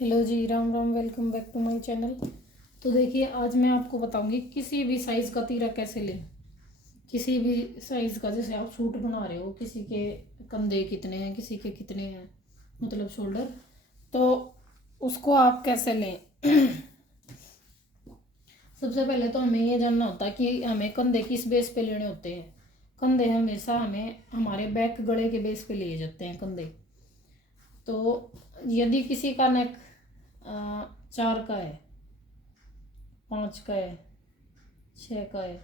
Hello जी, राम राम। Welcome back to my channel. तो देखिए, आज मैं आपको बताऊंगी किसी भी साइज़ का तीरा कैसे लें। किसी भी साइज़ का, जैसे आप सूट बना रहे हो, किसी के कंधे कितने हैं, किसी के कितने हैं, मतलब शोल्डर, तो उसको आप कैसे लें। सबसे पहले तो हमें ये जानना होता है कि हमें कंधे किस बेस पे लेने होते हैं। कंधे हमेशा हमें हमारे बैक गले के बेस पे लिए जाते हैं कंधे। तो यदि किसी का नेक 4 का है, 5 का है, 6 का है,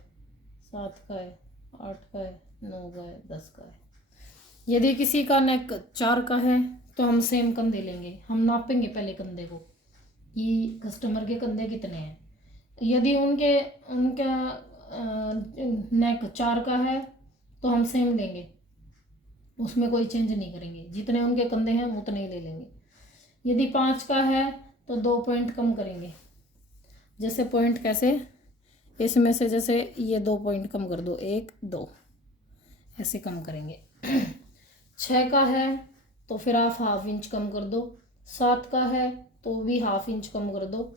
7 का है, 8 का है, 9 का है, 10 का है। यदि किसी का नेक 4 का है तो हम सेम कंधे लेंगे। हम नापेंगे पहले कंधे को कि कस्टमर के कंधे कितने हैं। यदि उनके उनका नेक 4 का है तो हम सेम लेंगे, उसमें कोई चेंज नहीं करेंगे। जितने उनके कंधे हैं उतने ही ले लेंगे। यदि 5 का है तो 2 पॉइंट कम करेंगे। जैसे पॉइंट कैसे, इसमें से जैसे ये 2 पॉइंट कम कर दो, 1 2, ऐसे कम करेंगे। 6 का है तो फिर आप हाफ इंच कम कर दो। 7 का है तो भी हाफ इंच कम कर दो।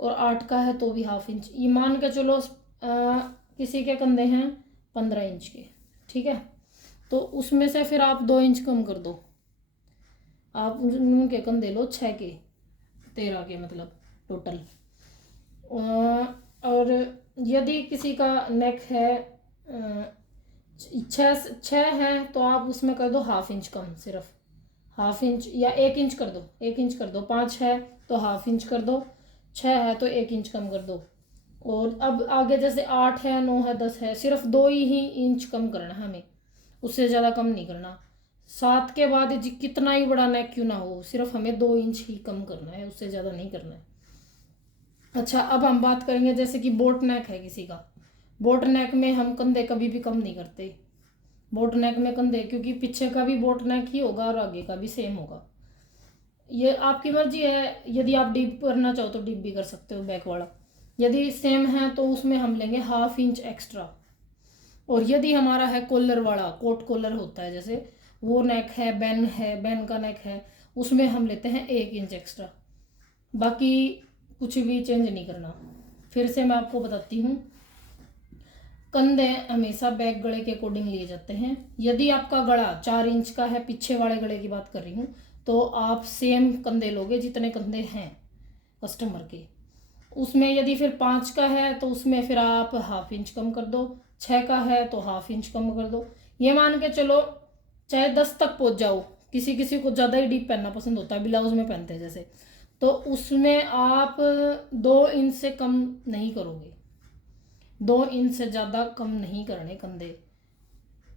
और 8 का है तो भी हाफ इंच। ये मान के चलो किसी के कंधे हैं 15 इंच के, ठीक है, तो उसमें से फिर आप 2 इंच कम कर दो। आप उनके कंधे लो 6 के, 13 के, मतलब टोटल। और यदि किसी का नेक है 6 है तो आप उसमें कर दो हाफ इंच कम, सिर्फ हाफ इंच, या 1 इंच कर दो, 1 इंच कर दो। 5 है तो हाफ इंच कर दो, 6 है तो 1 इंच कम कर दो। और अब आगे जैसे 8 है, 9 है, 10 है, सिर्फ 2 ही इंच कम करना है हमें, उससे ज़्यादा कम नहीं करना। 7 के बाद कितना ही बड़ा नेक क्यों ना हो, सिर्फ हमें 2 इंच ही कम करना है, उससे ज़्यादा नहीं करना है। अच्छा, अब हम बात करेंगे जैसे कि बोट नेक है किसी का। बोट नेक में हम कंधे कभी भी कम नहीं करते। बोट नेक में कंधे, क्योंकि पीछे का भी बोट नेक ही होगा और आगे का भी सेम होगा। ये आपकी मर्जी है, यदि आप डीप करना चाहो तो डीप भी कर सकते हो बैक वाला। यदि सेम है तो उसमें हम लेंगे हाफ इंच एक्स्ट्रा। और यदि हमारा है कॉलर वाला, कोट कॉलर होता है जैसे, वो नेक है, बैन का नेक है, उसमें हम लेते हैं 1 इंच एक्स्ट्रा। बाकी कुछ भी चेंज नहीं करना। फिर से मैं आपको बताती हूँ। कंधे हमेशा बैक गले के अकॉर्डिंग लिए जाते हैं। यदि आपका गला 4 इंच का है, पीछे वाले गले की बात कर रही हूँ, तो आप सेम कंधे लोगे जितने कंधे हैं कस्टमर के। उसमें यदि फिर 5 का है तो उसमें फिर आप हाफ इंच कम कर दो। 6 का है तो हाफ इंच कम कर दो। ये मान के चलो चाहे 10 तक पहुंच जाओ। किसी किसी को ज़्यादा ही डीप पहनना पसंद होता है, ब्लाउज में पहनते हैं जैसे, तो उसमें आप 2 इंच से कम नहीं करोगे। 2 इंच से ज़्यादा कम नहीं करने कंधे।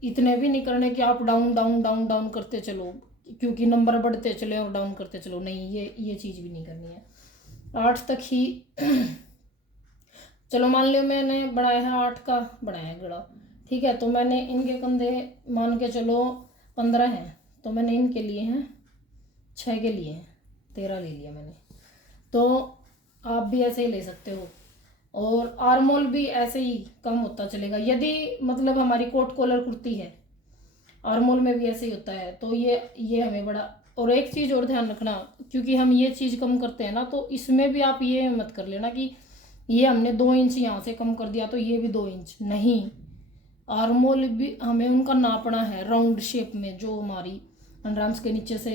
इतने भी नहीं करने कि आप डाउन डाउन डाउन डाउन करते चलो, क्योंकि नंबर बढ़ते चले और डाउन करते चलो। नहीं, ये चीज़ भी नहीं करनी है। 8 तक ही। चलो मान लियो मैंने बनाया है 8 का, बनाया है गला, ठीक है, तो मैंने इनके कंधे मान के चलो 15 हैं, तो मैंने इनके लिए हैं 6 के लिए हैं 13 ले लिया मैंने। तो आप भी ऐसे ही ले सकते हो। और आर्मोल भी ऐसे ही कम होता चलेगा। यदि मतलब हमारी कोट कॉलर कुर्ती है, आर्मोल में भी ऐसे ही होता है, तो ये हमें बड़ा। और एक चीज़ और ध्यान रखना, क्योंकि हम ये चीज़ कम करते हैं ना, तो इसमें भी आप ये मत कर लेना कि ये हमने 2 इंच यहाँ से कम कर दिया तो ये भी 2 इंच नहीं। आर्मोल भी हमें उनका नापना है राउंड शेप में, जो हमारी अंडरआर्म्स के नीचे से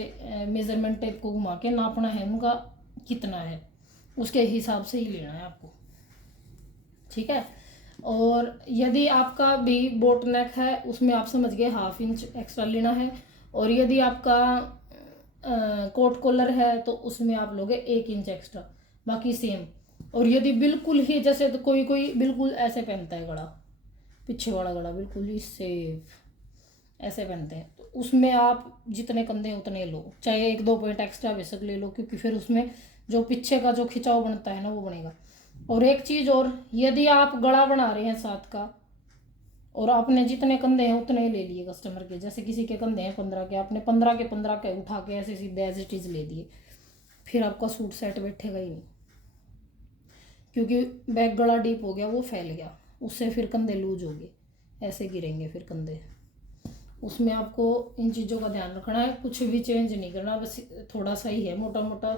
मेजरमेंट टेप को घुमा के नापना है उनका कितना है, उसके हिसाब से ही लेना है आपको, ठीक है। और यदि आपका भी बोट नेक है, उसमें आप समझ गए हाफ इंच एक्स्ट्रा लेना है। और यदि आपका कोट कॉलर है तो उसमें आप लोगे 1 इंच एक्स्ट्रा, बाकी सेम। और यदि बिल्कुल ही जैसे, तो कोई कोई बिल्कुल ऐसे पहनता है गला, पीछे वाला गला बिल्कुल ही सेफ ऐसे पहनते हैं, तो उसमें आप जितने कंधे हैं उतने लो, चाहे 1 2 पॉइंट एक्स्ट्रा बेशक ले लो, क्योंकि फिर उसमें जो पीछे का जो खिंचाव बनता है ना, वो बनेगा। और एक चीज़ और, यदि आप गला बना रहे हैं 7 का और आपने जितने कंधे हैं उतने ही ले लिए कस्टमर के, जैसे किसी के कंधे हैं 15 के, आपने 15 के उठा के ऐसे सीधे एज इट इज़ ले दिए, फिर आपका सूट सेट बैठेगा ही नहीं, क्योंकि बैक गला डीप हो गया, वो फैल गया, उससे फिर कंधे लूज हो गए, ऐसे गिरेंगे फिर कंधे। उसमें आपको इन चीज़ों का ध्यान रखना है, कुछ भी चेंज नहीं करना, बस थोड़ा सा ही है, मोटा मोटा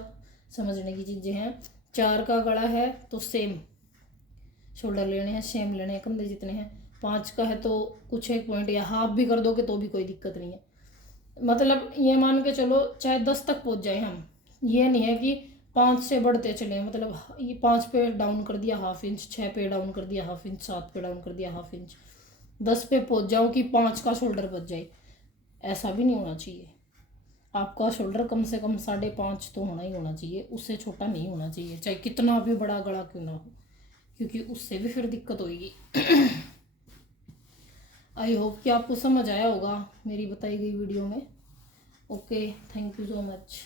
समझने की चीज़ें हैं। 4 का गला है तो सेम शोल्डर लेने हैं, सेम लेने हैं, कंधे जितने हैं। 5 का है तो कुछ एक पॉइंट या हाफ भी कर दोगे तो भी कोई दिक्कत नहीं है। मतलब ये मान के चलो चाहे 10 तक पहुंच जाए हम, ये नहीं है कि 5 से बढ़ते चले। मतलब ये 5 पे डाउन कर दिया हाफ इंच, 6 पे डाउन कर दिया हाफ इंच, 7 पे डाउन कर दिया हाफ इंच, 10 पे पहुंच जाओ कि 5 का शोल्डर बच जाए, ऐसा भी नहीं होना चाहिए। आपका शोल्डर कम से कम 5.5 तो होना ही होना चाहिए, उससे छोटा नहीं होना चाहिए, चाहे कितना भी बड़ा गला क्यों ना हो, क्योंकि उससे भी फिर दिक्कत होगी। आई होप कि आपको समझ आया होगा मेरी बताई गई वीडियो में। Okay, thank you so much.